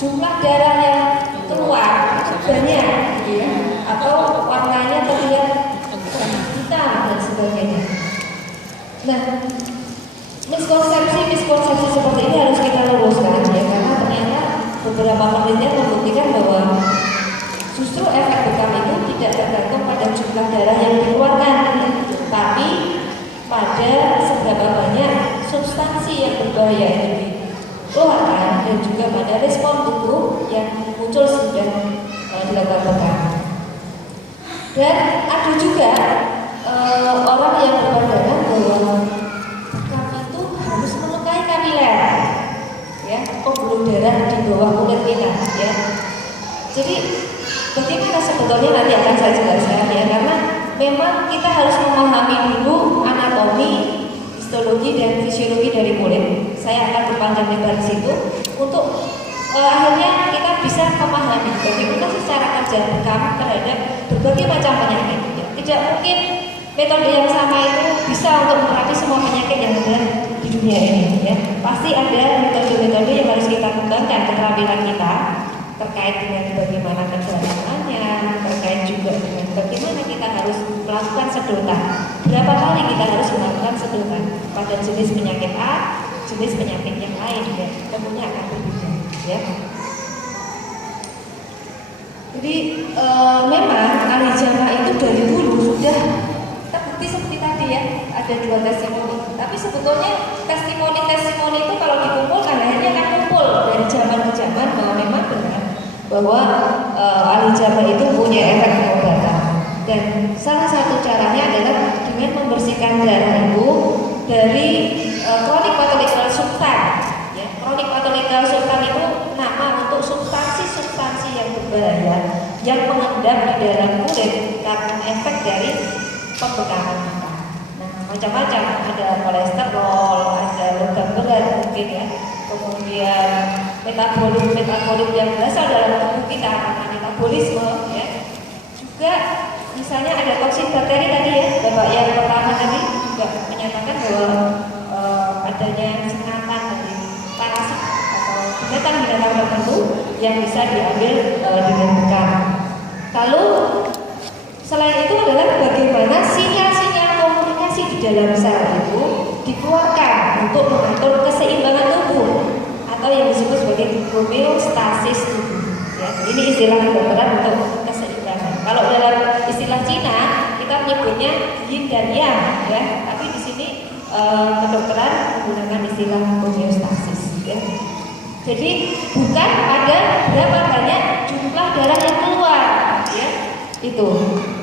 jumlah darah yang keluar banyak, ya, atau warnanya terlihat hitam dan sebagainya. Nah, miskonsepsi seperti ini harus kita luruskan, ya, karena ternyata beberapa penelitian membuktikan bahwa justru efek bekam itu tidak tergantung pada jumlah darah yang dikeluarkan, tapi pada seberapa banyak substansi yang berbahaya itu dikeluarkan dan juga pada respon tubuh yang muncul sudah dilakukan bekam. Dan ada juga orang yang berpandangan bahwa bekam itu harus melukai kapiler, ya, pembuluh darah di bawah kulit kita, ya. Jadi bagaimana sebetulnya nanti akan saya jelaskan, ya, karena memang kita harus memahami dulu anatomi, histologi dan fisiologi dari kulit. Saya akan berpanjang lebar di situ untuk akhirnya kita bisa memahami bagaimana secara kerja bekam terhadap berbagai macam penyakit. Tidak mungkin metode yang sama itu bisa untuk mengatasi semua penyakit yang ada di dunia ini, ya. Pasti ada metode-metode yang harus kita kembangkan keterampilan kita terkait dengan bagaimana kendaliannya, terkait juga dengan bagaimana kita harus melakukan sedotan. Berapa kali kita harus melakukan sedotan pada jenis penyakit A, jenis penyakit yang lain, ya, tentunya akan berbeda, ya. Jadi memang ahli jama itu dari dulu sudah terbukti seperti tadi, ya, ada 2 testimoni. Tapi sebetulnya testimoni itu kalau dikumpulkan akhirnya akan kumpul dari zaman ke zaman bahwa memang benar bahwa ahli jama itu punya efek pengobatan. Dan salah satu caranya adalah dengan membersihkan darah itu dari chronic pathological substance, ya. Chronic pathological substance itu nama untuk substansi-substansi yang berbahaya yang mengendap di dalam kulit karena efek dari pembekaman kita. Nah, macam-macam, ada kolesterol, ada logam berat mungkin, ya, kemudian metabolit yang berasal dalam tubuh kita karena metabolisme, ya. Juga misalnya ada toksin bakteri tadi, ya, Bapak yang pertama tadi juga menyatakan bahwa adanya sengatan dari parasit atau binatang-binatang tertentu yang bisa diambil dengan bekam. Lalu selain itu adalah bagaimana sinyal-sinyal komunikasi di dalam sel itu dikeluarkan untuk mengatur keseimbangan tubuh atau yang disebut sebagai homeostasis tubuh, ya. Ini istilah kedokteran untuk keseimbangan. Kalau dalam istilah Cina kita menyebutnya yin dan yang, ya. Tapi di sini kedokteran menggunakan istilah homeostasis, ya. Jadi bukan pada berapa banyak jumlah darah yang keluar, ya, itu.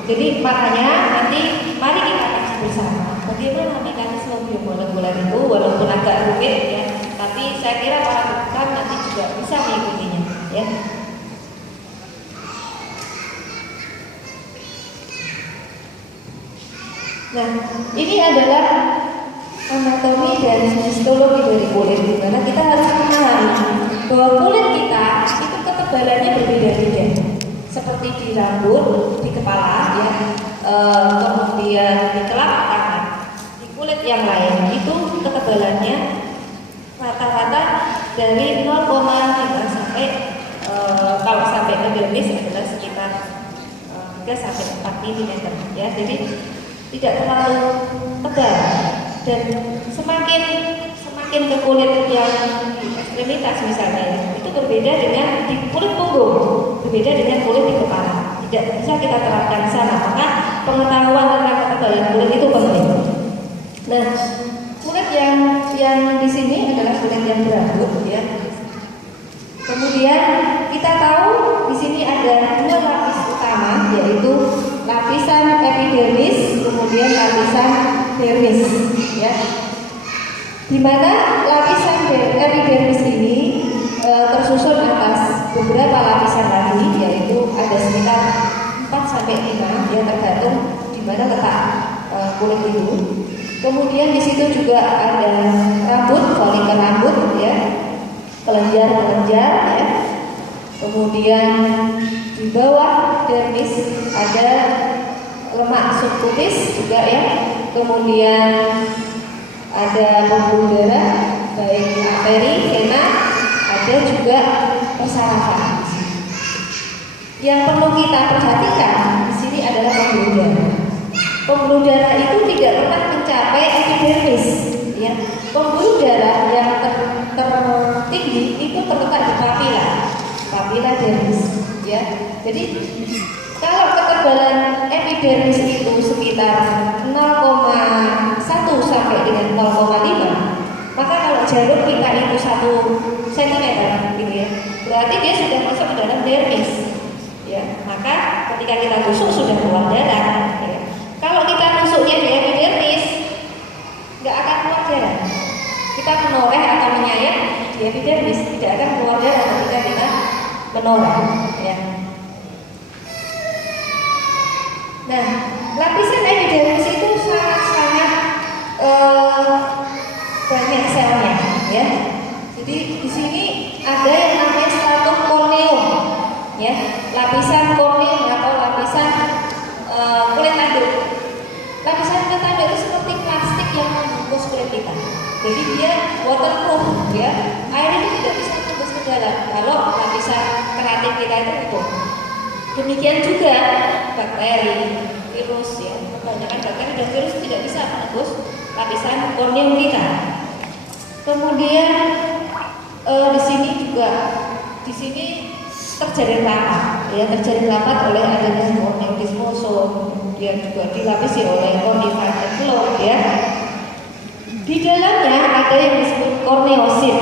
Jadi makanya nanti mari kita kaji bersama bagaimana mekanisme biomolekuler itu, walaupun agak rumit, ya, tapi saya kira para bekam nanti juga bisa mengikutinya, ya. Nah, ini adalah anatomi dan histologi dari kulit, di mana kita harus memahami bahwa kulit kita itu ketebalannya berbeda-beda. Seperti di rambut, di kepala, ya, kemudian di telapak tangan, di kulit yang lain itu ketebalannya rata-rata dari 0,5 sampai kalau sampai epidermis adalah sekitar 3 sampai 4 mm, ya. Jadi tidak terlalu tebal, dan semakin ke kulit yang di ekstremitas misalnya itu berbeda dengan di kulit punggung, berbeda dengan kulit di kepala. Tidak bisa kita terapkan di sana, maka pengetahuan tentang ketebalan kulit itu penting. Nah, kulit yang di sini adalah kulit yang berambut, ya. Kemudian kita tahu di sini ada 2 lapis utama, yaitu lapisan epidermis, kemudian lapisan dermis, ya. Di mana lapisan epidermis ini tersusun atas beberapa lapisan lagi, yaitu ada sekitar 4 sampai 5, ya, tergantung di mana letak kulit itu. Kemudian di situ juga ada rambut, folikel rambut, ya, kelenjar, ya. Kemudian di bawah dermis ada lemak subkutis juga, ya. Kemudian ada pembuluh darah baik arteri, vena, ada juga persarafan. Yang perlu kita perhatikan di sini adalah pembuluh darah. Pembuluh darah itu tidak pernah mencapai epidermis. Ya. Pembuluh darah yang tertinggi itu terletak di papila dermis. Ya. Jadi kalau ketebalan epidermis itu sekitar 0,1 sampai dengan 0,5, maka kalau jarum kita itu 1 cm gitu ya, berarti dia sudah masuk ke dalam dermis. Ya, maka ketika kita tusuk sudah keluar darah. Ya. Kalau kita tusuknya di epidermis, nggak akan keluar darah. Kita menoreh atau menyayat di epidermis, tidak akan keluar darah ketika kita menoreh. Ya. Nah, lapisan epidermis itu sangat-sangat banyak selnya, ya. Jadi di sini ada yang namanya stratum corneum, ya, lapisan korneum atau lapisan kulit tanduk. Lapisan kulit tanduk itu seperti plastik yang membungkus kulit kita. Jadi dia waterproof, ya, air itu tidak bisa tembus ke dalam kalau lapisan keratin kita itu utuh. Demikian juga bakteri, virus, ya, kebanyakan bakteri dan virus tidak bisa menembus lapisan korneum kita. Kemudian di sini juga, di sini terjadi rapat, ya, terjadi rapat oleh adanya corneum dismosum, kemudian juga dilapisi oleh cornified envelope, ya. Di dalamnya ada yang disebut korneosit.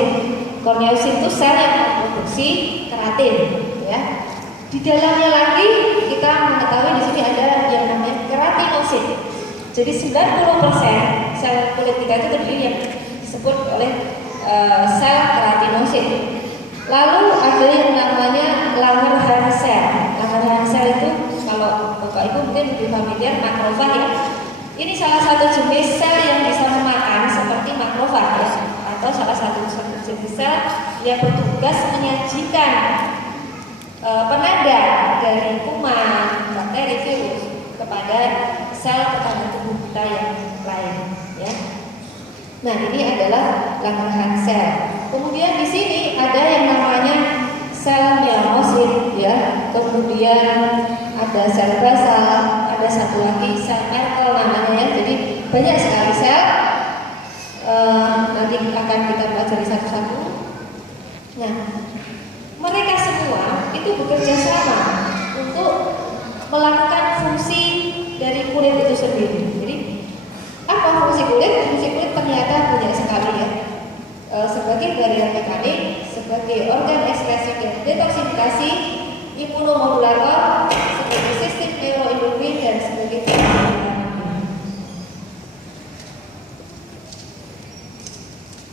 Korneosit itu sel yang memproduksi keratin, ya. Di dalamnya lagi kita mengetahui di sini ada yang namanya keratinosit. Jadi 90% sel kulit kita itu terdiri yang disebut oleh sel keratinosit. Lalu ada yang namanya Langerhans cell. Langerhans cell itu kalau Bapak Ibu mungkin lebih familiar, makrofag, ya. Ini salah satu jenis sel yang bisa memakan seperti makrofag, ya, atau salah satu jenis sel yang bertugas menyajikan penanda dari kuman, bakteri, virus kepada sel tetangga tubuh kita yang lain, ya. Nah, ini adalah Langerhans cell. Kemudian di sini ada yang namanya sel melanosit, ya. Kemudian ada sel basal, ada satu lagi sel Merkel namanya, ya. Jadi banyak sekali sel. Nanti akan kita pelajari satu-satu. Nah, mereka semua itu bekerja sama untuk melakukan fungsi dari kulit itu sendiri. Jadi apa fungsi kulit? Fungsi kulit ternyata banyak sekali, ya. Sebagai barier mekanik, sebagai organ ekskresi dan detoksifikasi, imunomodulator,